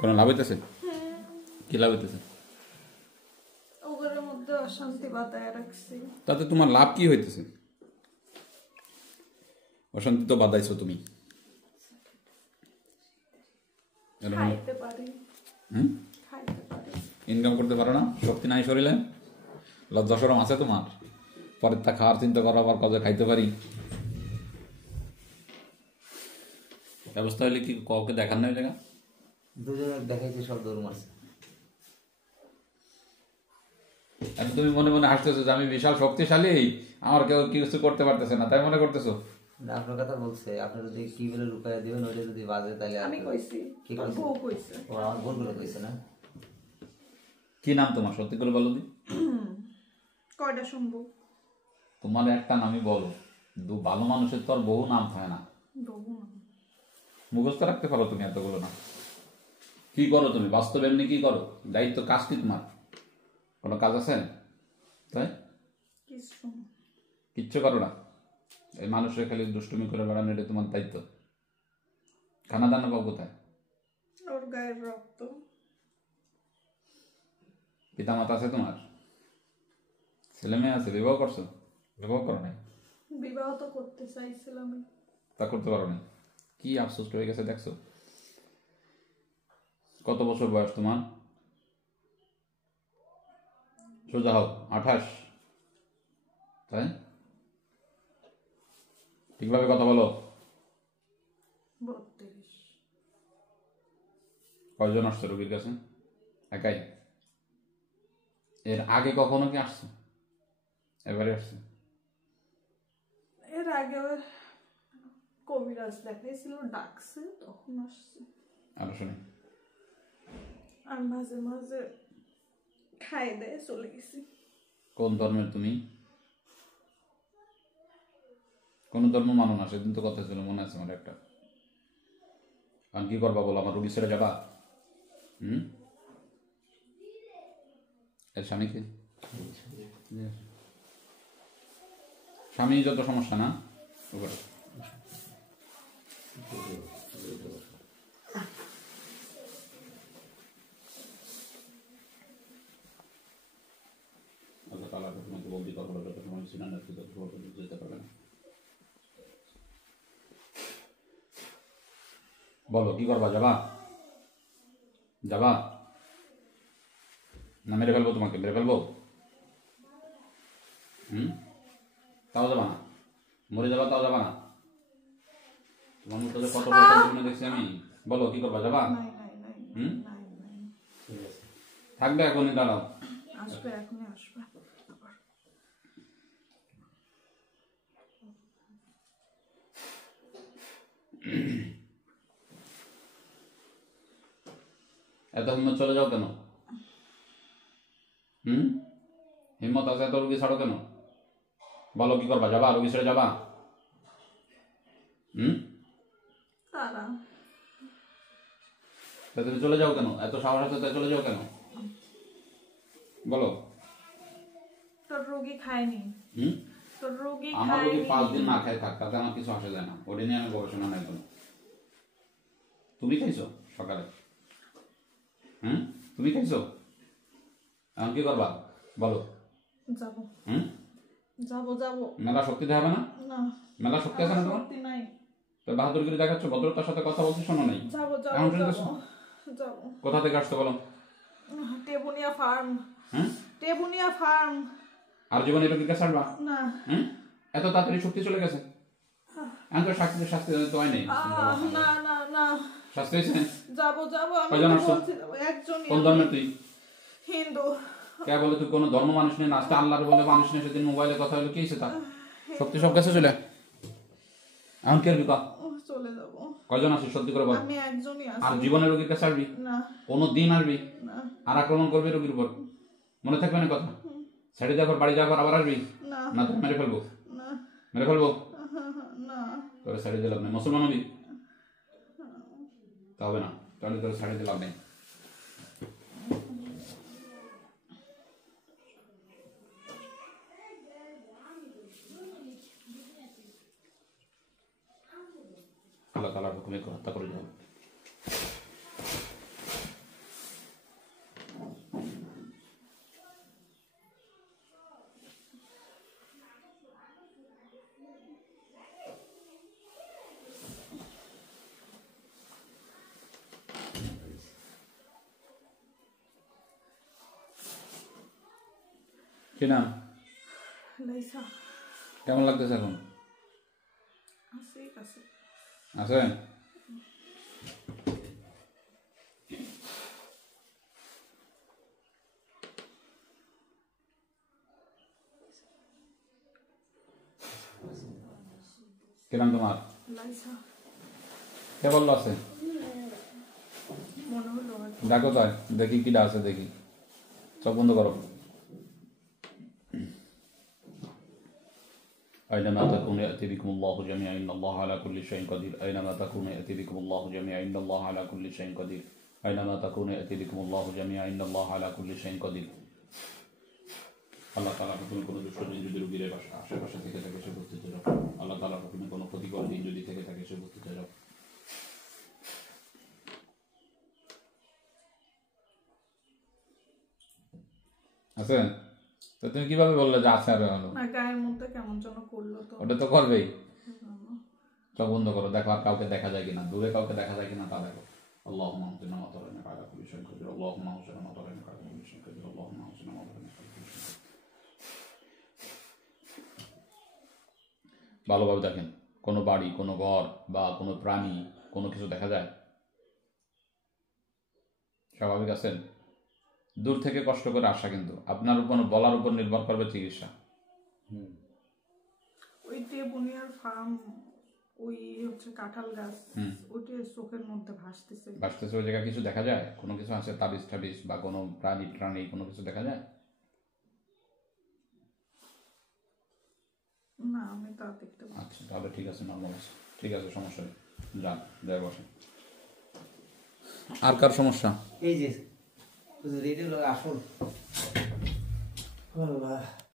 কোনো লাভ হইতেছে? কি লাভ হইতেছে? ওগুলোর মধ্যে অশান্তি বাতায় রাখছি। তাতে তোমার লাভ কি হইতেছে? অশান্তি তো বাদাইছো তুমি। খাইতে পারি, খাইতে পারি। ইনকাম করতে পারো না? শক্তি নাই শরীরে? লজ্জা শরম আছে তোমার? পরের তা খাওয়ার চিন্তা করো, আবার কবে খাইতে পারি। ব্যবস্থা হইলে কি কাউকে দেখার না ওই জায়গা? দুজনে দেখাইতে সব দৌড় মারছে। এখন তুমি মনে মনে হাসতেছো যে আমি বিশাল শক্তিশালী, আমার কেউ কিছু করতে পারতেছে না, তাই মনে করতেছো? আপনার কথা বলছে, আপনি যদি কি বলে লুকাইয়া দিবেন, ওইটা যদি বাজে তাহলে আমি কইছি, কি কইছে? বউ কইছে। ও আমার বোন করে কইছে না? কি নাম তোমার? সত্যি করে বলো দি। কয়টা শুনবো? তোমার একটা নামই বলো। ভালো মানুষের তো আর বহু নাম থাকে না। বউ না, মুখস্থ রাখতে পারো তুমি এতগুলো না? কি করো তুমি বাস্তবে? এমনি কি করো? দায়িত্ব কাজ কি তোমার? কোনো কাজ আছে? তাই কিছু না। কিচ্ছু করো না, এই মানুষের খালি দুষ্টুমি করে বেড়ানো, এটা তোমার দায়িত্ব। খানা দানা পাও কোথায়? ওর গায়ের রক্ত। পিতা মাতা আছে তোমার? ছেলে মেয়ে আছে? বিবাহ করছো? বিবাহ করো নাই? বিবাহ তো করতে চাইছিলাম, তা করতে পারো না। কি আফসোস হয়ে গেছে দেখছো? কত বছর বয়স তোমার? সোজা হও। 28? তাই ঠিকভাবে কথা বলো। 32। কয়জন আসছে রোগীর কাছে? একাই? এর আগে কখনো কি আসছে? এবারে আসছে? এর আগে কবিরাজ দেখাইছিল, ডাকছে, তখন আসছে। আরো শুনি। আর মাঝে মাঝে খাই দেয় চলে গেছি। কোন ধর্মের তুমি? কোন ধর্ম মানো না? সেদিন তো কথা ছিল, মনে আছে আমার একটা। আমি কি করবা বলো? আমার রোগী ছেড়ে যাবা? এর স্বামীকে? স্বামী যত সমস্যা না? ওপরে বলো কি করবা? যাবা? যাবা না মেরে ফেলবো তোমাকে? মেরে ফেলবো? তাও যাবা না? মরে যাবা তাও যাবা না? তোমার মতো যে কত পয়সা জীবনে দেখছি আমি। বলো কি করবা? যাবা? নাই নাই নাই নাই নাই। থাকবে এখনই? দাঁড়াও, আসবে, এখনই আসবে। এত হিম্মত চলে যাও কেন? হিম্মত আছে এত রুগী ছাড়ো কেন? বলো কি করবা? যাবা? রুগী ছেড়ে যাবা? তারা তুমি চলে যাও কেন? এত সাহস আছে তাই চলে যাও কেন? বলো। তোর রোগী খায়নি। তোর রোগী আমার রোগী খায়নি। 5 দিন না খায় থাক, তাতে আমার কিছু আসে যায় না। ওটা নিয়ে আমি গবেষণা নাই কোনো। তুমি খাইছো সকালে? তুমি খাইছো? এখন কি করবা বলো? যাবো। হুম যাবো যাবো। মেলা শক্তি দেখাবে না? না, মেলা শক্তি আছে না তোমার? শক্তি নাই। তো বাহাদুরগিরি দেখাচ্ছ, ভদ্রতার সাথে কথা বলছি, শোনো নাই? যাবো এখন যাবো শুনতেছো? যাবো। কোথা থেকে আসছো বলো? টেবুনিয়া ফার্ম। টেবুনিয়া ফার্ম। আর জীবনে রোগীর কাছে আসবা? না। এত তাড়াতাড়ি শক্তি চলে গেছে? এখন তো শাস্তি শাস্তি তো হয় নাই। না না না, শাস্তি হয়েছে? যাবো যাবো। আমি কয়জন আসছো? একজনই। কোন ধর্মের তুই? হিন্দু। কে বলে তুই কোনো ধর্ম মানুষ নেই? নাচতে আল্লাহর বলে মানুষ নেই। সেদিন মোবাইলে কথা হলো, কি হয়েছে তার? শক্তি সব গেছে চলে? এখন কে আসবি? চলে যাবো। কয়জন আসিস সত্যি করে বল? আমি একজনই আছি। আর জীবনে রোগীর কাছে আসবি? না। কোনো দিন আসবি? না। আর আক্রমণ করবি রোগীর উপর? মনে থাকবে না কথা? ছেড়ে দেওয়ার পর বাড়ি যাওয়ার পর আবার আসবি? না। না তো মেরে ফেলবো? না। মেরে ফেলবো? না। তোরে ছেড়ে দিলাম নেই। মুসলমান হবি? তা হবে না, তাহলে তোরে ছেড়ে দিলাম নেই। আল্লাহ তাআলার হুকুমে হত্যা করে যাও। কি নাম? লাইসা। কেমন লাগতেছে এখন? আছে আছে। আছে? কি নাম তোমার? লাইসা। কে বললো আছে? মনে হলো আর কি। ডাকো তাই, দেখি কি আছে দেখি। চোখ বন্ধ করো। أينما تكونوا يأتي بكم الله جميعا إن الله على كل شيء قدير أينما تكونوا يأتي بكم الله جميعا إن الله على كل شيء قدير أينما تكونوا يأتي بكم الله جميعا إن الله على كل شيء قدير আল্লাহ তাআলার হুকুমে কোনো দুষ্ট দিন যদি রোগীর আশেপাশে থেকে থাকে সে উপস্থিত হয়ে যাও। আল্লাহ তাআলার হুকুমে কোনো ক্ষতিকর দিন যদি থেকে থাকে সে উপস্থিত হয়ে যাও। আছে? তো তুমি কিভাবে বললে যে আছে আর হলো? না গায়ের মধ্যে কেমন যেন করলো তো। ওটা তো করবেই। চোখ বন্ধ করো, দেখো আর কাউকে দেখা যায় কিনা, দূরে কাউকে দেখা যায় কিনা তা দেখো। আল্লাহুম্মা আহসিনা মা তারাইনা আলা কুল্লি শাইইন কাদির আল্লাহুম্মা আহসিনা মা তারাইনা আলা কুল্লি শাইইন কাদির আল্লাহুম্মা আহসিনা মা তারাইনা আলা কুল্লি শাইইন কাদির। ভালোভাবে দেখেন, কোনো বাড়ি, কোনো ঘর বা কোনো প্রাণী, কোনো কিছু দেখা যায়? স্বাভাবিক আছেন? দূর থেকে কষ্ট করে আসা, কিন্তু আপনার উপর বলার উপর নির্ভর করবে চিকিৎসা। ওই টেবুনিয়ার ফার্ম, ওই হচ্ছে কাঁঠাল গাছ, ওইটা চোখের মধ্যে ভাসতেছে। ভাসতেছে ওই জায়গায় কিছু দেখা যায়? কোনো কিছু আছে তাবিজ টাবিজ বা কোনো প্রাণী কোনো কিছু দেখা যায়? না আমি তা দেখতে পাচ্ছি। আচ্ছা তাহলে ঠিক আছে, নর্মাল আছে, ঠিক আছে, সমস্যা নেই, যান যাই বসে। আর কার সমস্যা? এই যে রেডিও আসল। আল্লাহ